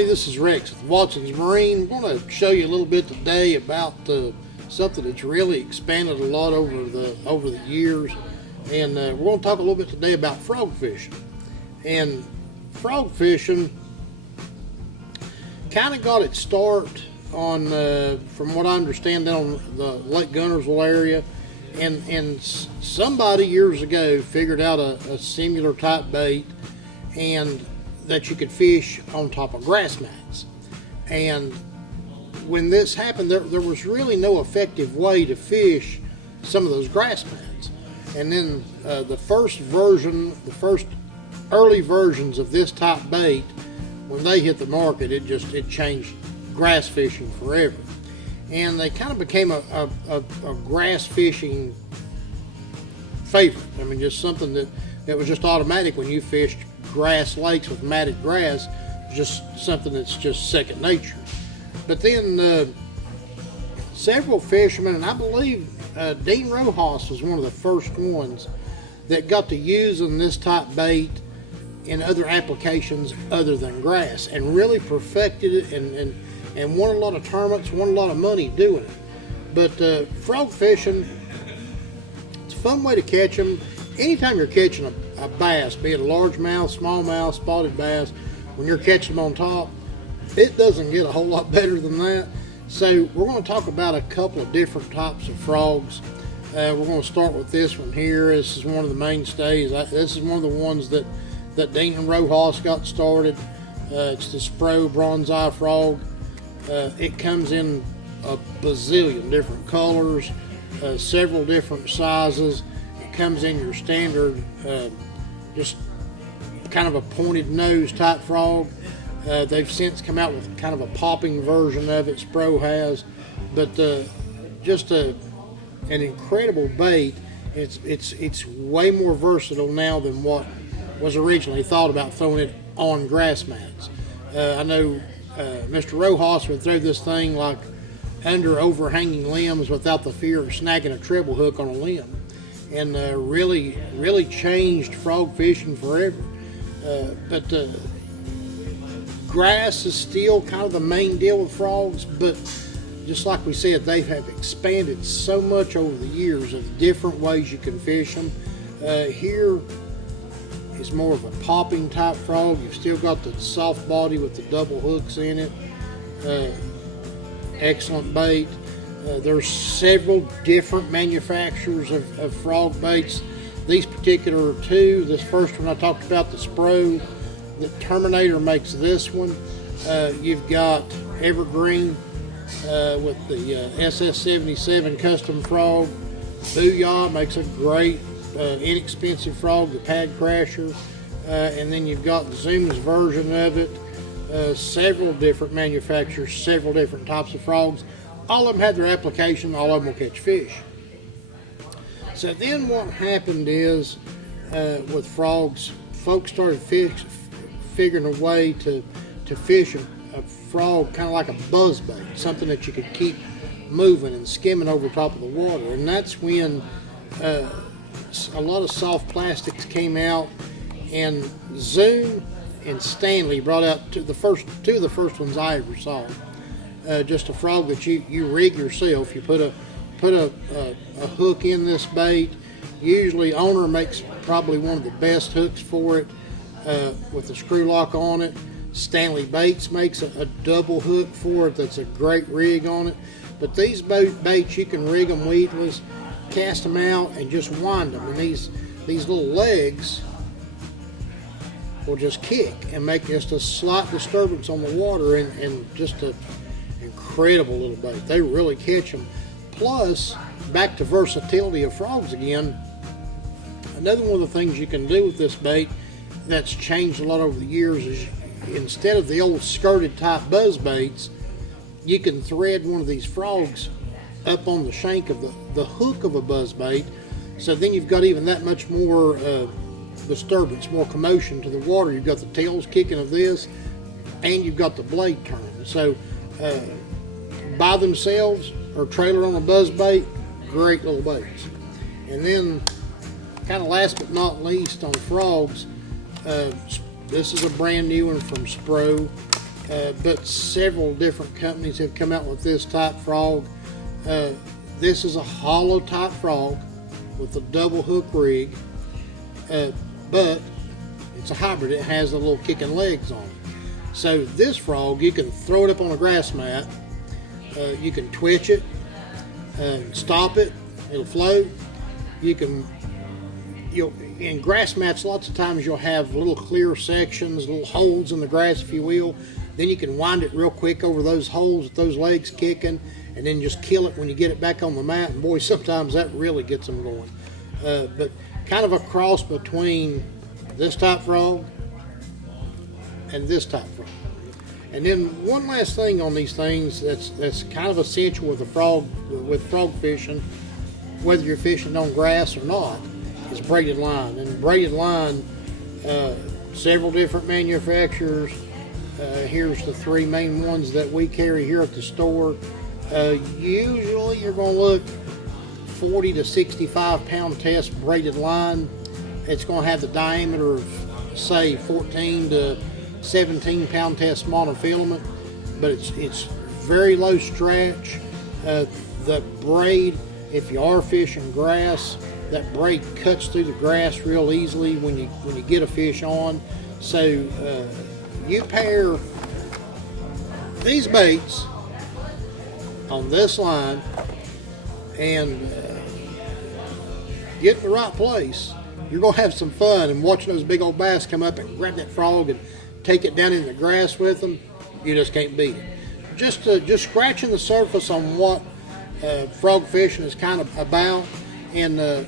everybody, this is Rex with Watson's Marine. I'm going to show you a little bit today about something that's really expanded a lot over the years, and we're going to talk a little bit today about frog fishing. And frog fishing kind of got its start on, from what I understand, down on the Lake Guntersville area, and somebody years ago figured out a similar type bait and that you could fish on top of grass mats. And when this happened, there was really no effective way to fish some of those grass mats. And then the first early versions of this type bait, when they hit the market, it changed grass fishing forever. And they kind of became a grass fishing favorite. I mean, just something that was just automatic when you fished grass lakes with matted grass, just something that's just second nature. But then several fishermen, and I believe Dean Rojas was one of the first ones that got to using this type bait in other applications other than grass, and really perfected it and won a lot of tournaments, won a lot of money doing it. But frog fishing, it's a fun way to catch them. Anytime you're catching a bass, be it a largemouth, smallmouth, spotted bass, when you're catching them on top, it doesn't get a whole lot better than that. So we're going to talk about a couple of different types of frogs. We're going to start with this one here. This is one of the mainstays. This is one of the ones that Dean and Rojas got started. It's the Spro bronze eye frog. It comes in a bazillion different colors, several different sizes. It comes in your standard, just kind of a pointed nose type frog. They've since come out with kind of a popping version of it, Spro has, but just an incredible bait. It's way more versatile now than what was originally thought about throwing it on grass mats. I know Mr. Rojas would throw this thing like under overhanging limbs without the fear of snagging a treble hook on a limb, and really changed frog fishing forever. But grass is still kind of the main deal with frogs, but just like we said, they have expanded so much over the years of different ways you can fish them. Here is more of a popping type frog. You've still got the soft body with the double hooks in it. Excellent bait. There's several different manufacturers of frog baits. These particular two, this first one I talked about, the Spro, the Terminator makes this one. You've got Evergreen with the SS77 custom frog. Booyah makes a great inexpensive frog, the Pad Crasher. And then you've got Zoom's version of it. Several different manufacturers, several different types of frogs. All of them have their application, all of them will catch fish. So then what happened is, with frogs, folks started figuring a way to fish a frog kind of like a buzz bait, something that you could keep moving and skimming over top of the water. And that's when a lot of soft plastics came out, and Zoom and Stanley brought out two of the first ones I ever saw. Just a frog that you rig yourself. You put a hook in this bait. Usually owner makes probably one of the best hooks for it, with a screw lock on it. Stanley Baits makes a double hook for it that's a great rig on it. But these baits, you can rig them weedless, cast them out, and just wind them. And these little legs will just kick and make just a slight disturbance on the water, and just an incredible little bait. They really catch them. Plus, back to versatility of frogs again, another one of the things you can do with this bait that's changed a lot over the years is, instead of the old skirted type buzz baits, you can thread one of these frogs up on the shank of the hook of a buzz bait. So then you've got even that much more disturbance, more commotion to the water. You've got the tails kicking of this, and you've got the blade turning. So by themselves or trailer on a buzz bait, great little baits. And then kind of last but not least on frogs, this is a brand new one from Spro. but several different companies have come out with this type frog. This is a hollow type frog with a double hook rig, but it's a hybrid. It has the little kicking legs on it. So this frog, you can throw it up on a grass mat, you can twitch it, stop it, it'll float. In grass mats, lots of times you'll have little clear sections, little holes in the grass, if you will. Then you can wind it real quick over those holes with those legs kicking, and then just kill it when you get it back on the mat. And boy, sometimes that really gets them going. But kind of a cross between this type frog and this type frog. And then one last thing on these things that's kind of essential with frog fishing, whether you're fishing on grass or not, is braided line. And braided line, several different manufacturers. Here's the three main ones that we carry here at the store. Usually you're going to look 40 to 65 pound test braided line. It's going to have the diameter of, say, 14 to 17 pound test monofilament, but it's very low stretch. The braid, if you are fishing grass, that braid cuts through the grass real easily when you get a fish on. So you pair these baits on this line and get in the right place, you're going to have some fun. And watching those big old bass come up and grab that frog and take it down in the grass with them, you just can't beat it. Just scratching the surface on what frog fishing is kind of about. And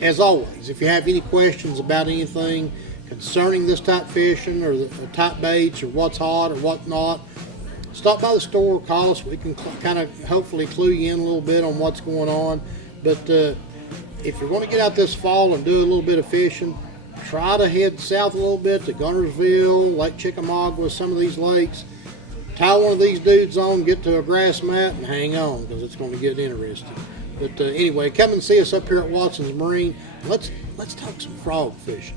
as always, if you have any questions about anything concerning this type fishing or the type baits or what's hot or what's not, stop by the store, call us. We can kind of hopefully clue you in a little bit on what's going on. But if you're going to get out this fall and do a little bit of fishing, try to head south a little bit to Gunnersville, Lake Chickamauga, some of these lakes. Tie one of these dudes on, get to a grass mat, and hang on, because it's going to get interesting. But anyway, come and see us up here at Watson's Marine. Let's talk some frog fishing.